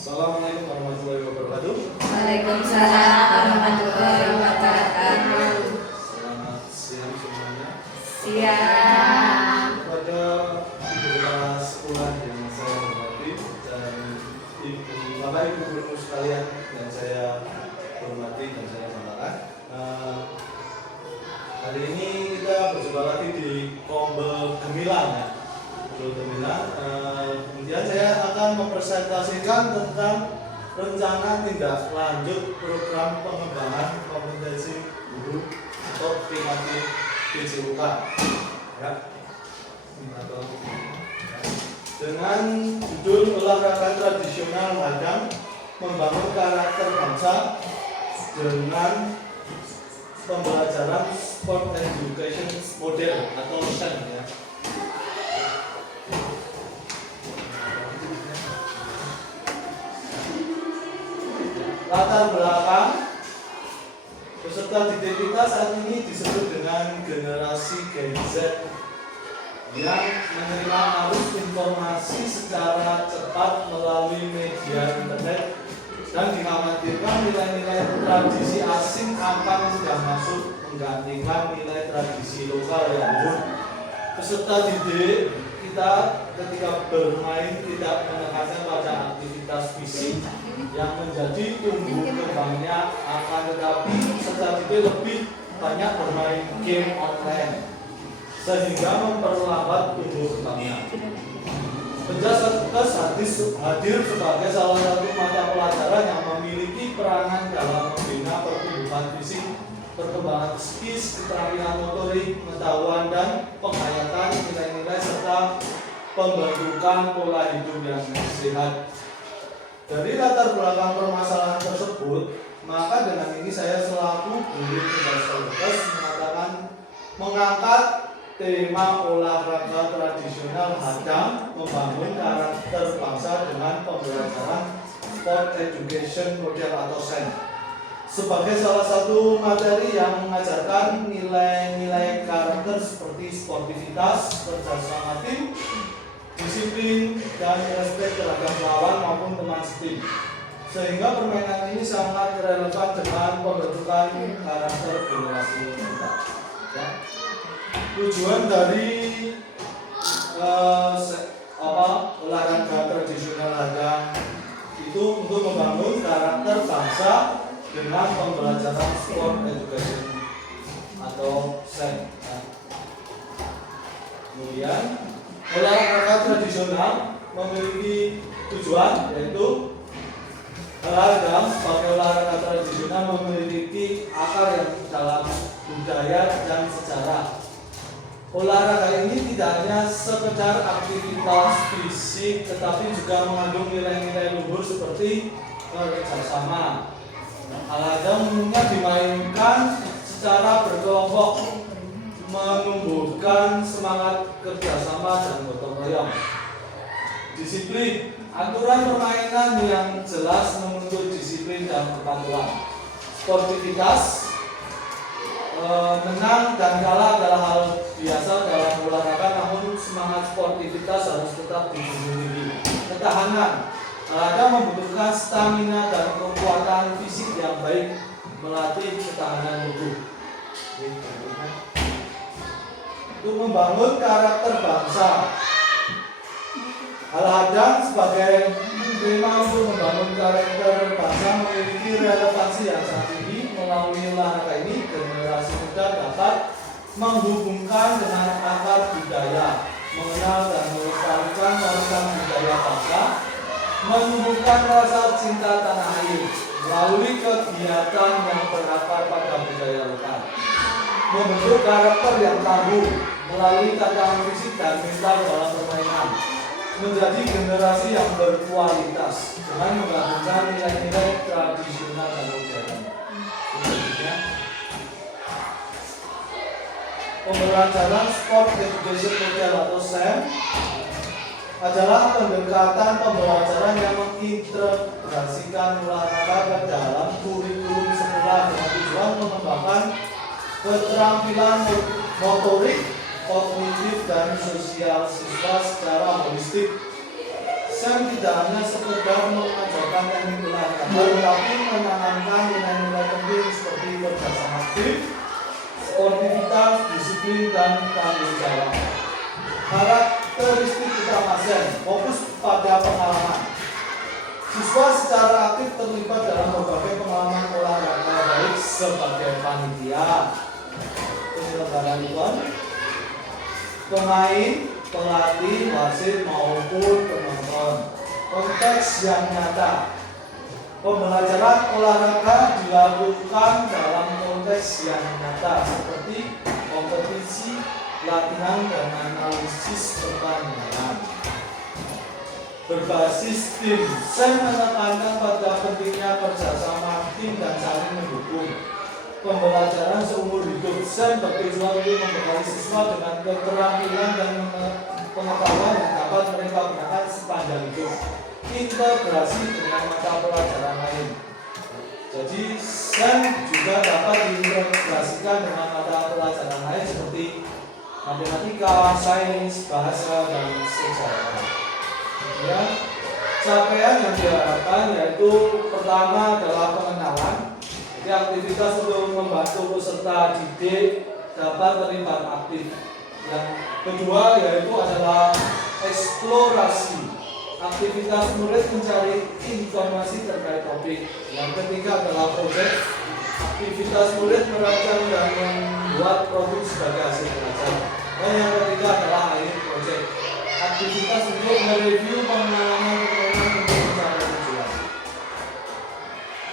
Assalamualaikum warahmatullahi wabarakatuh. Waalaikumsalam warahmatullahi wabarakatuh. Selamat siang semuanya. Siang. Kepada ibu kepala sekolah yang saya hormati dan bapak ibu guru sekalian yang saya hormati dan saya banggakan. Hari ini kita berjumpa lagi di Kombel Gemilang ya. Kemudian saya akan mempresentasikan tentang rencana tindak lanjut program pengembangan kompetensi guru atau PKP-PJUK ya. Dengan judul olahraga tradisional Hadang membangun karakter bangsa dengan pembelajaran sport education model atau SEM ya. Latar belakang peserta didik kita saat ini disebut dengan generasi Gen Z yang menerima arus informasi secara cepat melalui media internet dan dikhawatirkan nilai-nilai tradisi asing akan mudah masuk menggantikan nilai tradisi lokal yang luhur. Peserta didik kita ketika bermain tidak menekankan pada aktivitas fisik yang menjadi tumbuh kembangnya, akan tetapi peserta didik lebih banyak bermain game online sehingga memperlambat tumbuh kembangnya. Penjelasan hadir sebagai salah satu mata pelajaran yang memiliki peranan dalam membina pertumbuhan fisik, perkembangan psikis, keterampilan motorik, pengetahuan dan penghayatan nilai-nilai serta pembentukan pola hidup yang sehat. Dari latar belakang permasalahan tersebut, maka dengan ini saya selaku guru tugas mengangkat tema olahraga tradisional Hadang membangun karakter bangsa dengan pembelajaran sport education model atau SEM sebagai salah satu materi yang mengajarkan nilai-nilai karakter seperti sportivitas, kerjasama tim, disiplin, dan respek terhadap lawan maupun teman setim, sehingga permainan ini sangat relevan dengan pembentukan karakter generasi kita ya. Tujuan dari olahraga tradisional Hadang itu untuk membangun karakter bangsa dengan pembelajaran sport education atau SEM ya. Kemudian olahraga tradisional memiliki tujuan yaitu Hadang sebagai olahraga tradisional memiliki akar yang dalam budaya dan sejarah. Olahraga ini tidak hanya sekedar aktivitas fisik, tetapi juga mengandung nilai-nilai luhur seperti kerjasama. Hadang umumnya dimainkan secara berkelompok, menumbuhkan semangat kerjasama dan gotong royong. Disiplin, aturan permainan yang jelas menuntut disiplin dan kepatuhan. Sportivitas, menang dan kalah adalah hal biasa dalam olahraga, namun semangat sportivitas harus tetap dijunjung tinggi. Ketahanan, Hadang membutuhkan stamina dan kekuatan fisik yang baik, melatih ketahanan tubuh. Untuk membangun karakter bangsa, Hadang sebagai tema untuk membangun karakter bangsa memiliki relevansi yang sangat tinggi. Melalui olahraga ini, generasi muda dapat menghubungkan dengan akar budaya, mengenal dan melestarikan warisan budaya bangsa, menumbuhkan rasa cinta tanah air melalui kegiatan yang berakar pada budaya lokal, membentuk karakter yang tangguh melalui tantangan fisik dan mental dalam permainan, menjadi generasi yang berkualitas dengan menggabungkan nilai-nilai tradisional dan modern. Pembelajaran sport education model atau SEM adalah pendekatan pembelajaran yang mengintegrasikan olahraga ke dalam kurikulum sekolah dengan tujuan mengembangkan keterampilan motorik, kognitif, dan sosial siswa secara holistik Sam tidak hanya sekedar mengajarkan teknik olahraga, tetapi menanamkan nilai-nilai penting seperti kerjasama tim, sportivitas, disiplin, dan tanggung jawab. Karakteristik utama Sam, fokus pada pengalaman. Siswa secara aktif terlibat dalam berbagai pengalaman olahraga, baik sebagai panitia, penyelenggara event, pemain, pelatih, wasit maupun penonton. Konteks yang nyata. Pembelajaran olahraga dilakukan dalam konteks yang nyata seperti kompetisi, latihan, dan analisis pertandingan. Berbasis tim, saya menekankan pada pentingnya kerjasama tim dan saling mendukung. Pembelajaran seumur hidup, saya bertujuan untuk membekali siswa dengan keterampilan dan pengetahuan yang dapat mereka gunakan sepanjang hidup. Integrasi dengan mata pelajaran lain. Jadi, SEM juga dapat diintegrasikan dengan mata pelajaran lain seperti matematika, sains, bahasa, dan sejarah. Ya, capaian yang diharapkan yaitu pertama adalah pengenalan. Jadi aktivitas untuk membantu peserta didik dapat terlibat aktif. Yang kedua yaitu adalah eksplorasi. Aktivitas murid mencari informasi terkait topik. Yang ketiga adalah proyek. Aktivitas murid merancang dan membuat produk sebagai hasil belajar. Dan yang ketiga adalah akhir proyek. Aktivitas untuk mereview pengalaman untuk mencapai tujuan.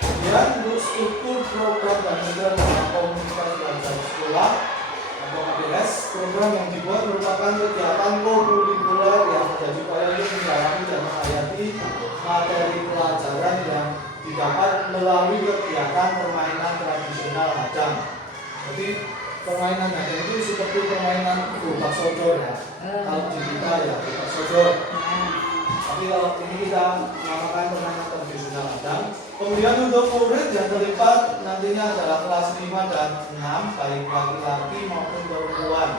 Kemudian untuk struktur program dan program dalam komunitas belajar sekolah atau KBS, program yang dibuat merupakan kegiatan kurikuler yang menjadi upaya untuk mendalami dan menghayati materi pelajaran yang didapat melalui kegiatan permainan tradisional Hadang. Jadi permainan Hadang itu seperti permainan gobak sodor ya. Kalau di kita ya gobak sodor. Tapi kalau ini kita menamakan permainan tradisional Hadang. Kemudian untuk murid yang terlibat nantinya adalah kelas 5 dan 6, baik laki-laki maupun perempuan.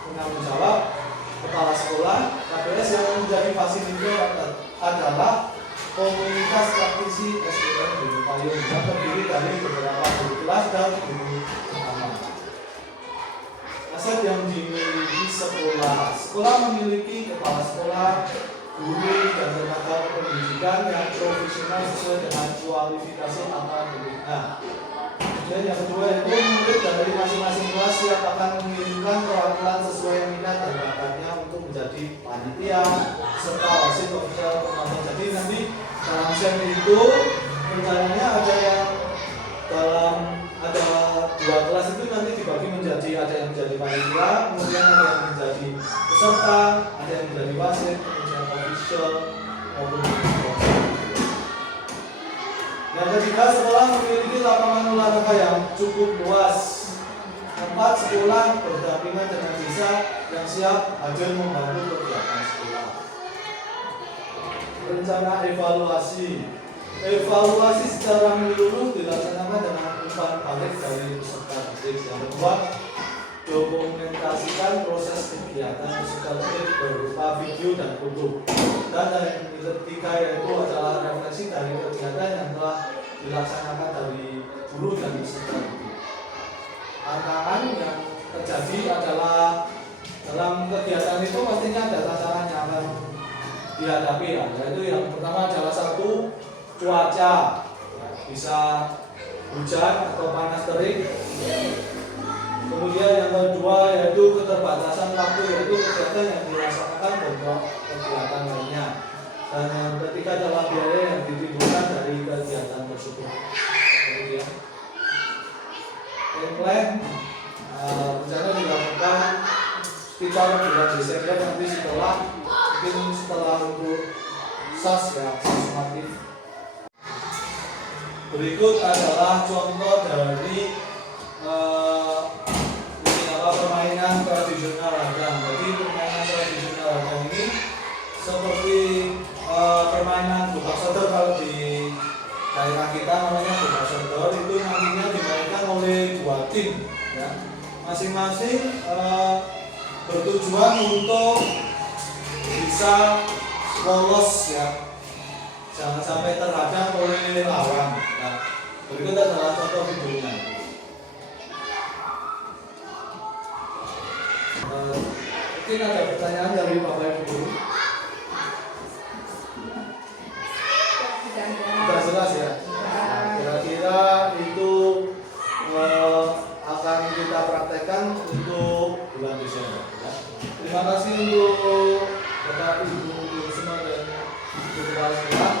Penanggung jawab kepala sekolah. KBS yang menjadi fasilitator adalah komunitas praktisi SDN Gunung Payung yang terdiri dari beberapa guru kelas dan guru utama. Aset yang dimiliki sekolah. Sekolah memiliki kepala sekolah, guru, dan tenaga pendidikan yang profesional sesuai dengan kualifikasi akademiknya. Dan yang kedua itu murid dari masing-masing kelas siap akan mengirimkan perwakilan sesuai minat dan bakatnya untuk menjadi panitia serta wasit ofisial penonton. Jadi nanti dalam SEM itu rencananya ada dua kelas itu nanti dibagi menjadi ada yang menjadi panitia, kemudian ada yang menjadi peserta, ada yang menjadi wasit, kemudian official maupun yang ketiga, sekolah memiliki lapangan olahraga yang cukup luas. Tempat sekolah berdampingan dengan desa yang siap hadir membantu kegiatan sekolah. Rencana evaluasi. Evaluasi secara menyeluruh dilaksanakan dengan umpan balik dari peserta didik. Yang kedua, dokumentasikan proses kegiatan peserta didik berupa video dan foto. Dan yang ketiga yaitu adalah refleksi dari kegiatan yang telah dilaksanakan dari guru dan peserta didik. Tantangan yang terjadi adalah dalam kegiatan itu pastinya ada tantangan yang akan dihadapi ya. Yaitu yang pertama adalah satu, cuaca, bisa hujan atau panas terik. Kemudian yang kedua yaitu keterbatasan waktu, yaitu kegiatan yang dilaksanakan bentuk kegiatan lainnya. Dan yang ketiga adalah biaya yang ditimbulkan dari kegiatan tersebut. Kemudian plan rencana dilakukan sekitar bulan Desember nanti setelah untuk SAS ya, sumatif. Berikut adalah contoh dari permainan tradisional Hadang. Jadi permainan tradisional Hadang ini seperti permainan gobak sodor. Kalau di daerah kita namanya gobak sodor, itu nantinya dimainkan oleh dua tim ya. Masing-masing bertujuan untuk bisa polos ya, jangan sampai terhadang oleh lawan. Nah, berikut adalah contoh videonya. Mungkin ada pertanyaan dari Bapak Ibu. Sudah jelas ya. Nah, kira-kira itu akan kita praktekkan untuk bulan Desember. Ya. Terima kasih untuk Bapak Ibu guru semua dan Ibu kepala sekolah.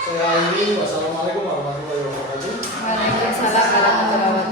Saya akhiri. Wassalamualaikum warahmatullahi wabarakatuh. Waalaikumsalam warahmatullahi wabarakatuh.